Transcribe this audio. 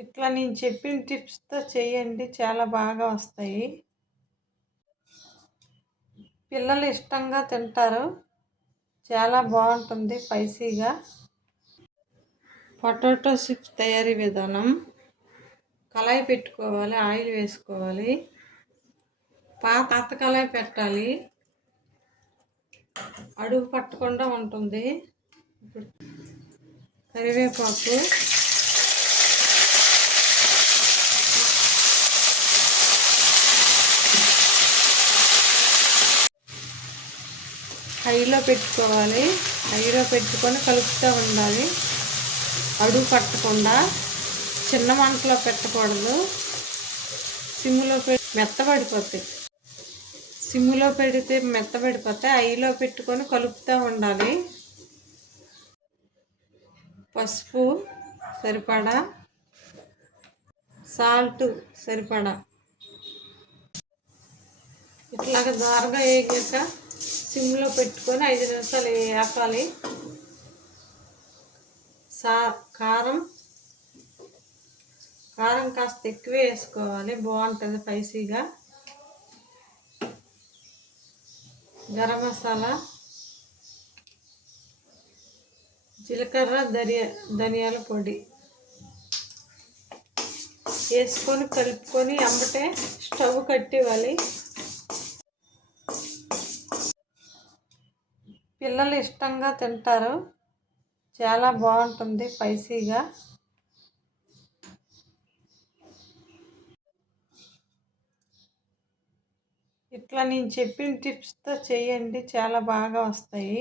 ఇట్లా నేను చెప్పిన టిప్స్తో చేయండి. చాలా బాగా వస్తాయి. పిల్లలు ఇష్టంగా తింటారు. చాలా బాగుంటుంది స్పైసీగా. పొటాటో చిప్స్ తయారీ విధానం. కళాయి పెట్టుకోవాలి ఆయిల్ వేసుకోవాలి. పాత కళాయి పెట్టాలి. అడుగు పట్టకుండా ఉంటుంది. కరివేపాకు. హైలో పెట్టుకోవాలి. హైలో పెట్టుకొని కలుపుతూ ఉండాలి. అడుగు పట్టకుండా చిన్న మంటలో పెట్టకూడదు. సిమ్లో పెట్టి మెత్తబడిపోతాయి సిమ్లో పెడితే మెత్తబడిపోతాయి ఐలో పెట్టుకొని కలుపుతూ ఉండాలి. పసుపు సరిపడా? సాల్ట్ సరిపడా? ఇట్లాగ దారుగా వేగాక సిమ్లో పెట్టుకొని ఐదు నిమిషాలు వేపాలి సా కారం కారం కాస్త ఎక్కువ వేసుకోవాలి. బాగుంటుంది స్పైసీగా. గరం మసాలా జీలకర్ర ధనియా ధనియాల పొడి వేసుకొని కలుపుకొని అమ్మటే స్టవ్ కట్టివ్వాలి పిల్లలు ఇష్టంగా తింటారు. చాలా బాగుంటుంది స్పైసీగా. ఇట్లా నేను చెప్పిన టిప్స్తో చేయండి చాలా బాగా వస్తాయి.